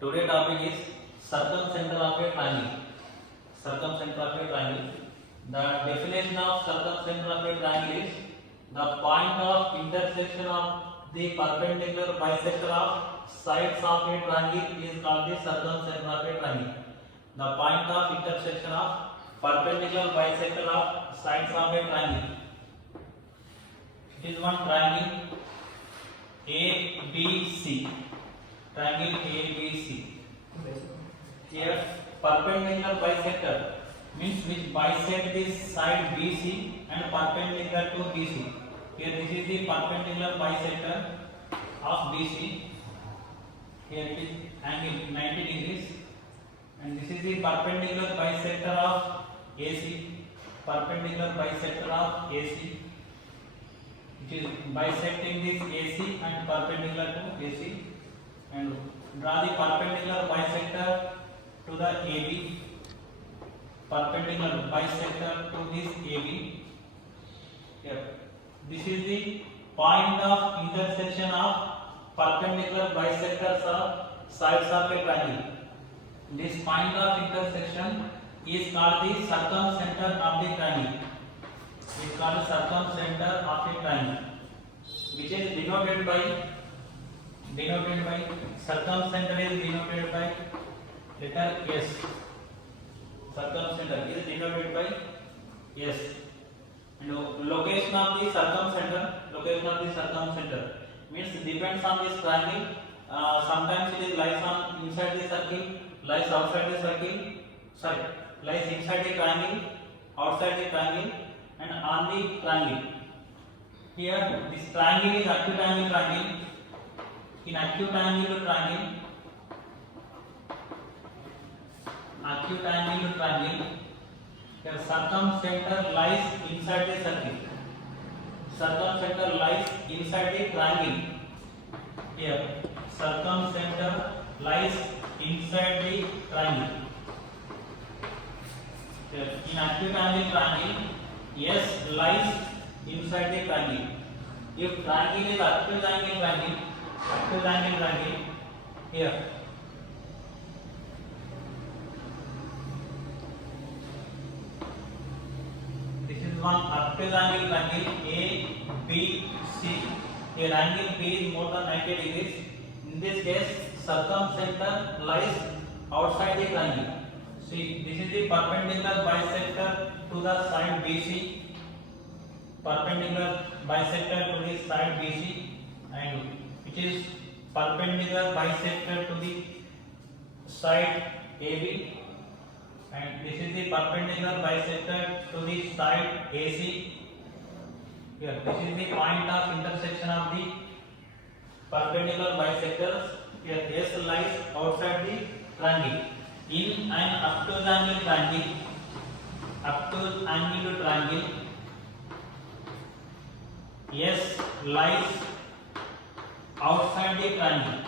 Today topic is circumcenter of a triangle. Circumcenter of a triangle. The definition of circumcenter of a triangle is the point of intersection of the perpendicular bisector of sides of a triangle is called the circumcenter of a triangle. The point of intersection of perpendicular bisector of sides of a triangle. It is one triangle ABC. Triangle ABC. Here perpendicular bisector means which bisect this side BC and perpendicular to BC. Here this is the perpendicular bisector of BC. Here it is angle 90 degrees, and this is the perpendicular bisector of AC. Perpendicular bisector of AC, which is bisecting this AC and perpendicular to AC. And draw the perpendicular bisector to the AB. Perpendicular bisector to this AB. Here, this is the point of intersection of perpendicular bisectors of sides of a triangle. This point of intersection is called the circumcenter of the triangle. It is called circumcenter of a triangle, which is denoted by circumcenter is denoted by letter S. Circumcenter is denoted by S. And location of the circumcenter means depends on this triangle. Sometimes it is lies on inside the circle, lies outside the circle. Lies inside the triangle, outside the triangle, and on the triangle. Here this triangle is acute angle triangle. In acute angle triangle, here circumcenter lies inside the circle. Circumcenter lies inside the triangle. Here circumcenter lies inside the triangle. Here in acute angle triangle, S lies inside the triangle. If triangle is acute angle triangle, here this is one acute angle triangle ABC. Here angle B is more than 90 degrees. In this case, circumcenter lies outside the triangle. See, this is the perpendicular bisector to the side BC. Perpendicular bisector to the side BC, and which is perpendicular bisector to the side AB, and this is the perpendicular bisector to the side AC. Here this is the point of intersection of the perpendicular bisectors. Here S lies outside the triangle. In an obtuse angle triangle, S lies outside the triangle.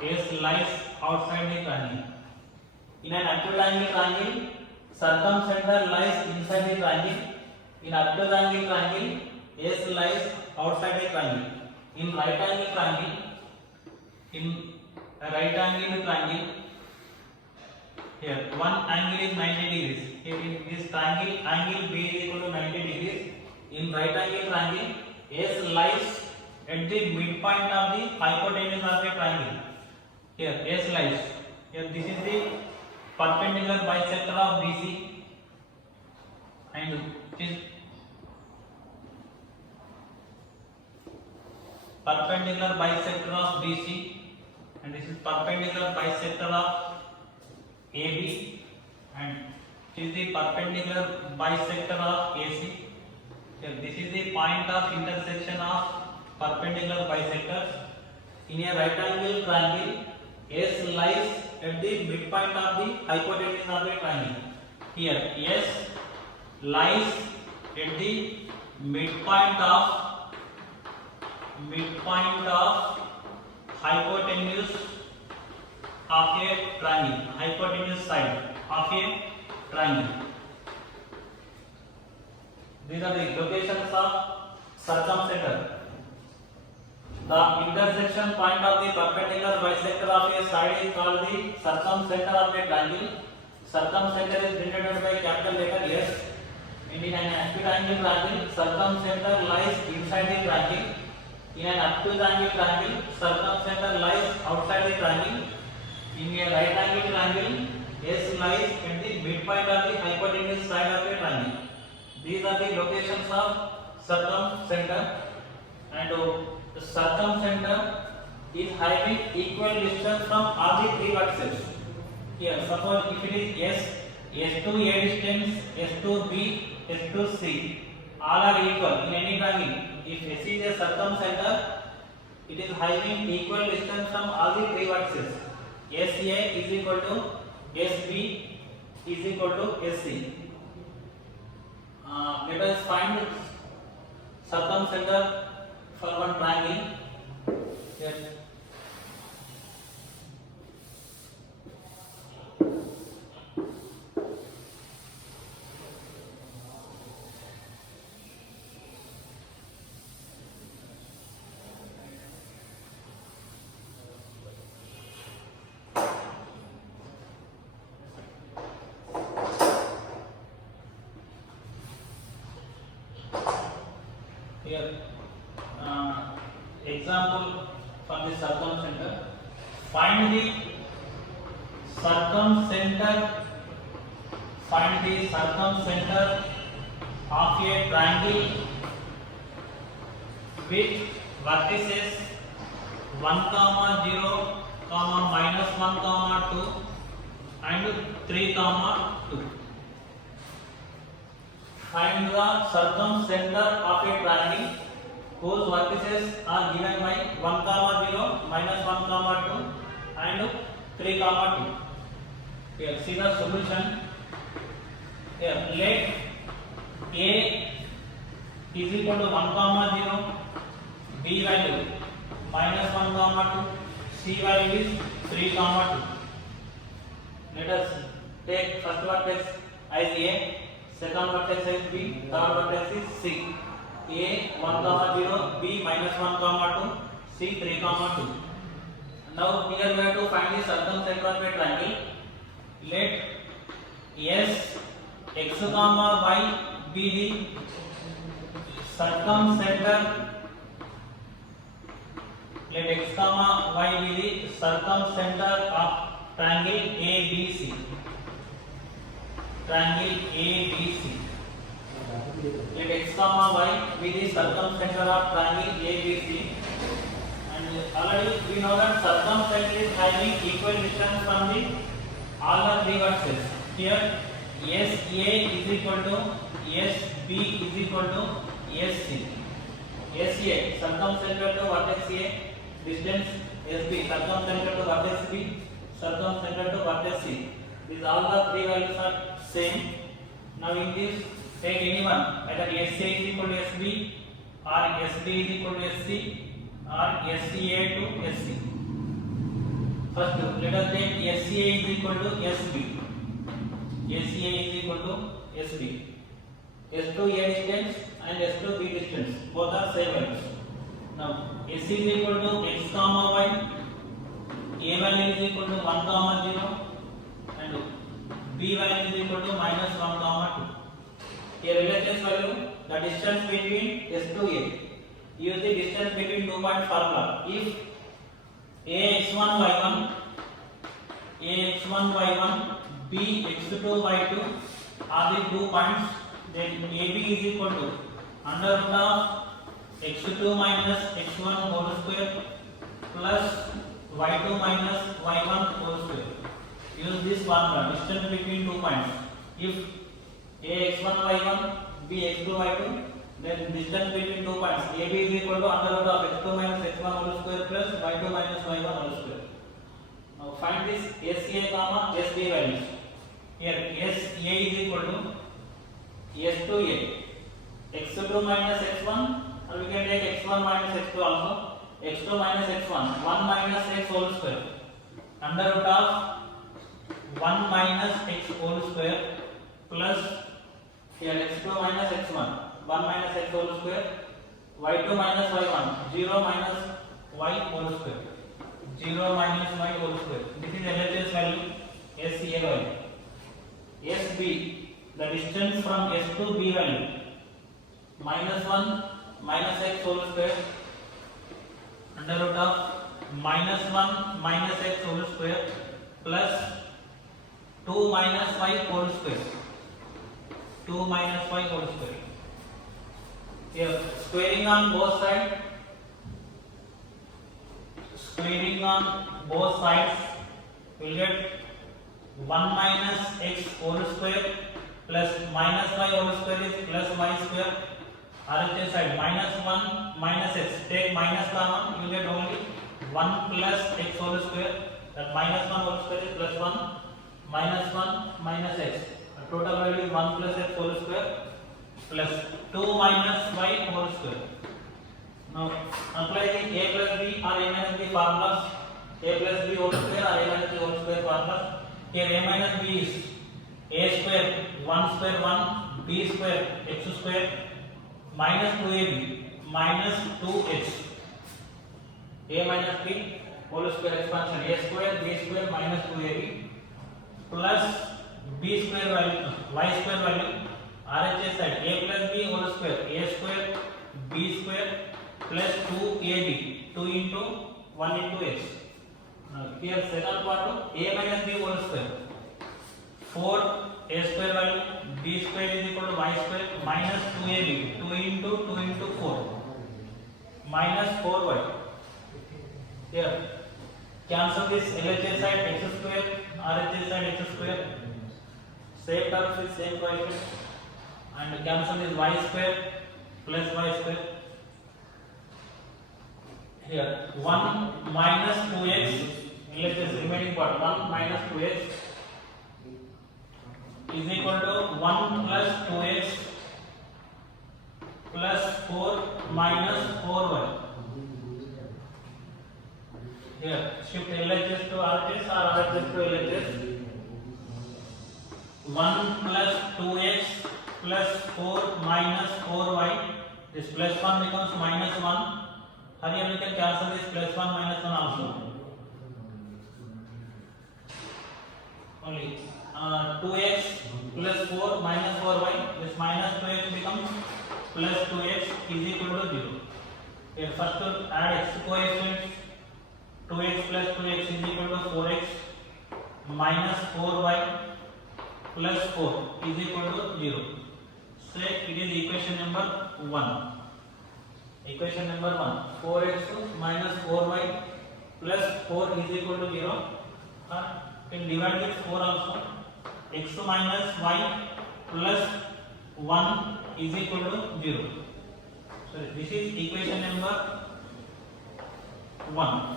S lies outside the triangle. In an acute angle triangle, circumcenter lies inside the triangle. In obtuse angle triangle, S lies outside the triangle. In right angle triangle, here one angle is 90 degrees. Here in this triangle, angle B is equal to 90 degrees. In right angle triangle, S lies at the midpoint of the hypotenuse of a triangle. Here S lies. Here this is the perpendicular bisector of BC, and it is perpendicular bisector of BC, and this is perpendicular bisector of AB, and it is the perpendicular bisector of AC. Here this is the point of intersection of perpendicular bisectors. In a right angle triangle, S lies at the midpoint of the hypotenuse of a triangle. Here S lies at the midpoint of hypotenuse of a triangle, hypotenuse side of a triangle. These are the locations of circumcenter. The intersection point of the perpendicular bisector of a side is called the circumcenter of a triangle. Circumcenter is denoted by capital letter S. And in an acute angle triangle, circumcenter lies inside the triangle. In an obtuse angle triangle, circumcenter lies outside the triangle. In a right angle triangle, S lies at the midpoint of the hypotenuse side of a triangle. These are the locations of circumcenter. And the circumcenter is having equal distance from all the three vertices. Here, suppose if it is S, S to A distance, S to B, S to C, all are equal in any triangle. If S is a circumcenter, it is having equal distance from all the three vertices. SA is equal to SB is equal to SC. Let us find circumcenter for one triangle. Yes. Here, example from the circumcenter. Find the circumcenter. Find the circumcenter of a triangle with vertices 1, 0, -1, 2 and 3, 2. Find the circumcenter of a triangle whose vertices are given by 1, 0, -1, 2 and 3, 2. Here, see the solution. Here, let A is equal to 1, 0, B value -1, 2, C value is 3, 2. Let us take first vertex as A, second vertex is B, third vertex is C. A 1, 0, B -1, 2, C 3, 2. Now here we have to find the circumcenter of a triangle. Let S x, y be the circumcenter. Let x, y be the circumcenter of triangle ABC. Triangle ABC. Let x, y be the circumcenter of triangle ABC. And already we know that circumcenter is having equal distance from the all the three vertices. Here, SA is equal to SB is equal to SC. SA circumcenter to vertex A, distance SB circumcenter to vertex B, circumcenter to vertex C. These all the three values are same. Now in this, take anyone, either SA is equal to SB or SB is equal to SC or SCA to SC. First, let us take SCA is equal to SB. SCA is equal to SB. S to A distance and S to B distance, both are same values. Now S is equal to x, y. A value is equal to 1, 0 and B value is equal to -1, 2. Here LHS value, the distance between S to A. Use the distance between 2 point formula. If AX1 y1, AX1 y1, BX2 y2 are the 2 points, then AB is equal to under root of x2 minus x1 whole square plus y2 minus y1 whole square. Use this formula, distance between 2 points. If AX1 y1, BX2 y2, then distance between 2 points AB is equal to under root of x2 minus x1 whole square plus y2 minus y1 whole square. Now find this SCA comma SB values. Here SA is equal to S to A, x2 minus x1, or we can take x1 minus x2 also. x2 minus x1, 1 minus x whole square under root of 1 minus x whole square plus here x2 minus x1, 1 minus x whole square, y2 minus y1, 0 minus y whole square. 0 minus y whole square. This is LHS value. SA value. SB, the distance from S to B value, minus 1 minus x whole square under root of minus 1 minus x whole square plus 2 minus y whole square. 2 minus y whole square. Here squaring on both sides. Squaring on both sides will get 1 minus x whole square plus minus y whole square is plus y square. RHS side minus 1 minus x, take minus common, you get only 1 plus x whole square. That minus 1 whole square is plus 1 minus 1 minus x. The total value is 1 plus x whole square plus 2 minus y whole square. Now apply the a plus b or a minus b formulas. A plus b whole square or a minus b whole square formulas. Here a minus b is a square 1 square 1 b square x square minus 2ab minus 2x. A minus b whole square expansion a square b square minus 2ab plus b square value y square value. RHS side a plus b whole square a square b square plus 2ab 2 into 1 into x. Now here second part a minus b whole square 4 a square value b square is equal to y square minus 2ab 2 into 4 minus 4y. Here cancel this LHS side x square RHS side x square, same terms with same coefficient, and cancel this y square plus y square. Here 1 minus 2x, LHS remaining part 1 minus 2x is equal to 1 plus 2x plus 4 minus 4y. Here shift LHS to RHS or RHS to LHS. 1 plus 2x plus 4 minus 4y. This plus 1 becomes minus 1. Here we can cancel this plus 1 minus 1 also. Only 2x plus 4 minus 4y. This minus 2x becomes plus 2x is equal to 0. Here first to add x coefficients. 2x plus 2x is equal to 4x minus 4y plus 4 is equal to 0. So it is equation number 1. Equation number 1, 4x minus 4y plus 4 is equal to 0. Can divide with 4 also. X minus y plus 1 is equal to 0. So this is equation number 1.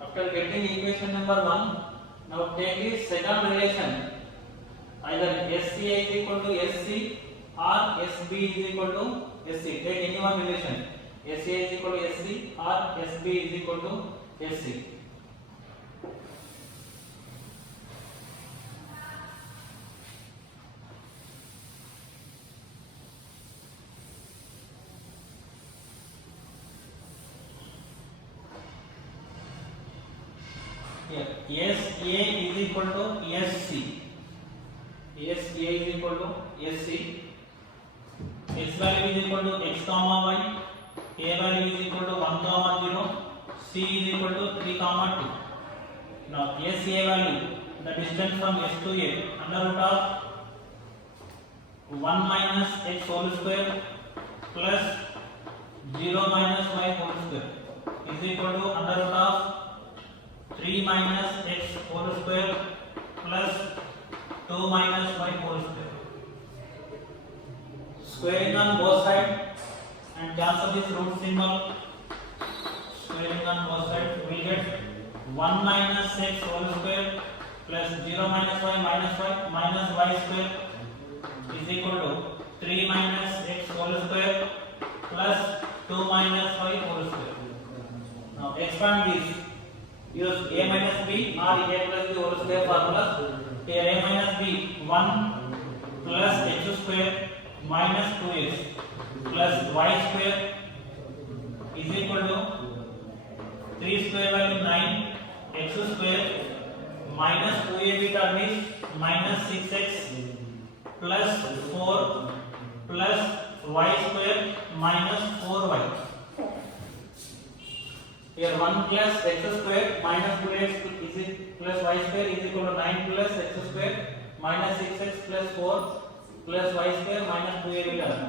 After getting equation number 1, now take this second relation. Either SCA is equal to SC or SB is equal to SC. Take any one relation. SCA is equal to SC or SB is equal to SC. Here SA is equal to SC. SA is equal to SC. X value is equal to x comma y. A value is equal to 1 comma 0. C is equal to 3 comma 2. Now SA value, the distance from S to A, under root of 1 minus x whole square plus 0 minus y whole square is equal to under root of 3 minus x whole square plus 2 minus y whole square. Squaring on both sides and cancel this root symbol. Squaring on both sides we get 1 minus x whole square plus 0 minus y square is equal to 3 minus x whole square plus 2 minus y whole square. Now expand this. Use a minus b or a plus b whole square formula. Here a minus b 1 plus x square minus 2x plus y square is square value 9, x square minus 2ab term is minus 6x plus 4 plus y square minus 4y. Here 1 plus x square minus 2x is it plus y square is equal to 9 plus x square minus 6x plus 4 plus y square minus 2ab term.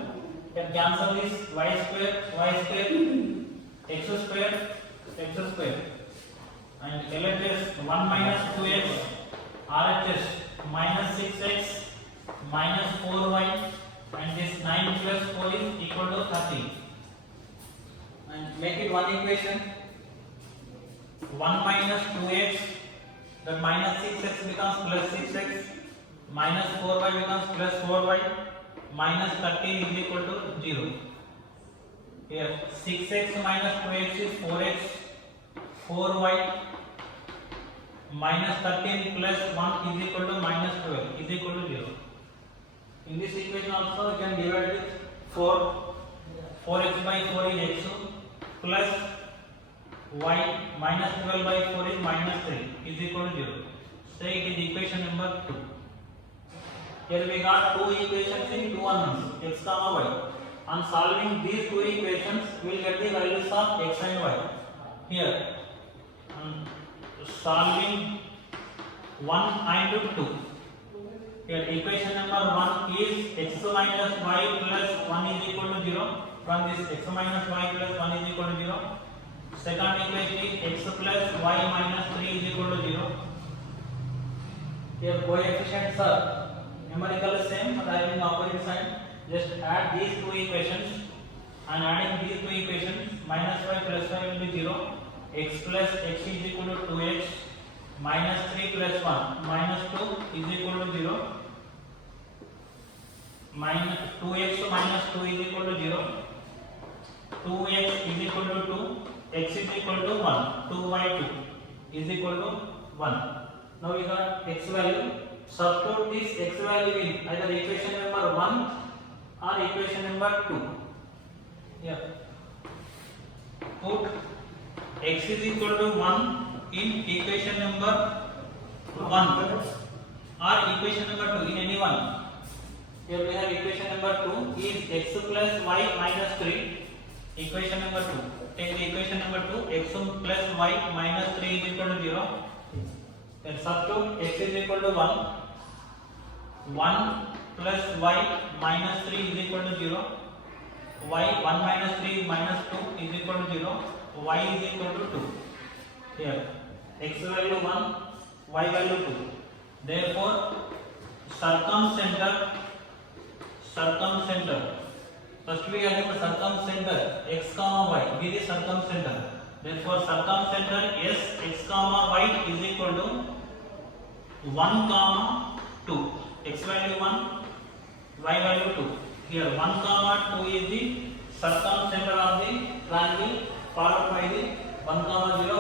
Can cancel this y square x square and LHS 1 minus 2x RHS minus 6x minus 4y and this 9 plus 4 is equal to 30 and make it one equation. 1 minus 2x, that minus 6x becomes plus 6x, minus 4y becomes plus 4y, minus 13 is equal to 0. Here 6x minus 2x is 4x, 4y minus 13 plus 1 is equal to minus 12 is equal to 0. In this equation also you can divide with 4. 4x by 4 is x plus y minus 12 by 4 is minus 3 is equal to 0. Say it is equation number 2. Here we got two equations in two unknowns x comma y. On solving these two equations we will get the values of x and y. Here solving 1 and 2. Here equation number 1 is x minus y plus 1 is equal to 0. From this x minus y plus 1 is equal to 0. Second equation is x plus y minus 3 is equal to 0. Here coefficients are numerically same but having opposite sign. Just add these two equations and adding these two equations minus y plus y will be 0. X plus x is equal to 2x minus 3 plus 1 minus 2 is equal to 0. Minus 2x minus 2 is equal to 0. 2x is equal to 2. X is equal to 1. 2 by 2 is equal to 1. Now we got x value. Substitute this x value in either equation number 1 or equation number 2. Yeah. Put x is equal to 1 in equation number 1 or equation number 2 in any one. Here we have equation number 2 is x plus y minus 3. Equation number 2. Take the equation number 2 x plus y minus 3 is equal to 0. Then substitute x is equal to 1. 1 plus y minus 3 is equal to 0. Y 1 minus 3 minus 2 is equal to 0. Y is equal to 2. Here x value 1, y value 2. Therefore circumcenter. First we have the circumcenter x comma y. Be the circumcenter. Therefore circumcenter s x comma y is equal to 1 comma 2. X value 1, y value 2. Here 1 comma 2 is the circumcenter of the triangle followed by the 1 comma 0